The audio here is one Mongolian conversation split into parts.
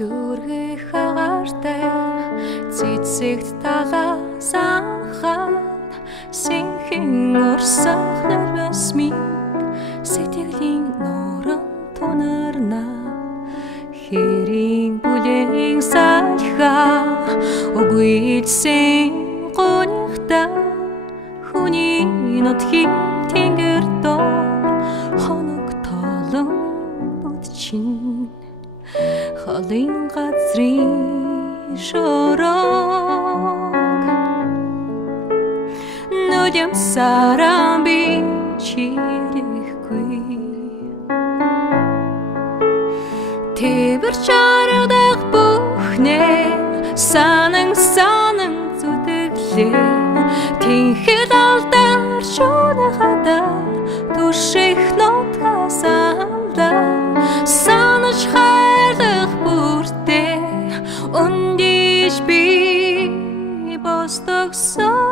Дүүргэх агаартай цэцэгт талаас анхаад синхэн урсах нөрөөс минь сэтгэлийн нуран тунарна хэрийн бүлээн салхаа үгүйдсэн гонхта хүний нутгийн тэнгэр доор хоног толон будчин холын газрын шорог нүдэм сарам би чирэхгүй тэвэр чарагдах бүхнээ санан зүтэглээ тэнхэд алдар шунахада түших нотгаас амлаа санаж хайрлах бүртээ ундиш би бостогсон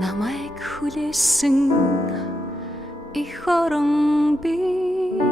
намайг хүлээсэн их орон би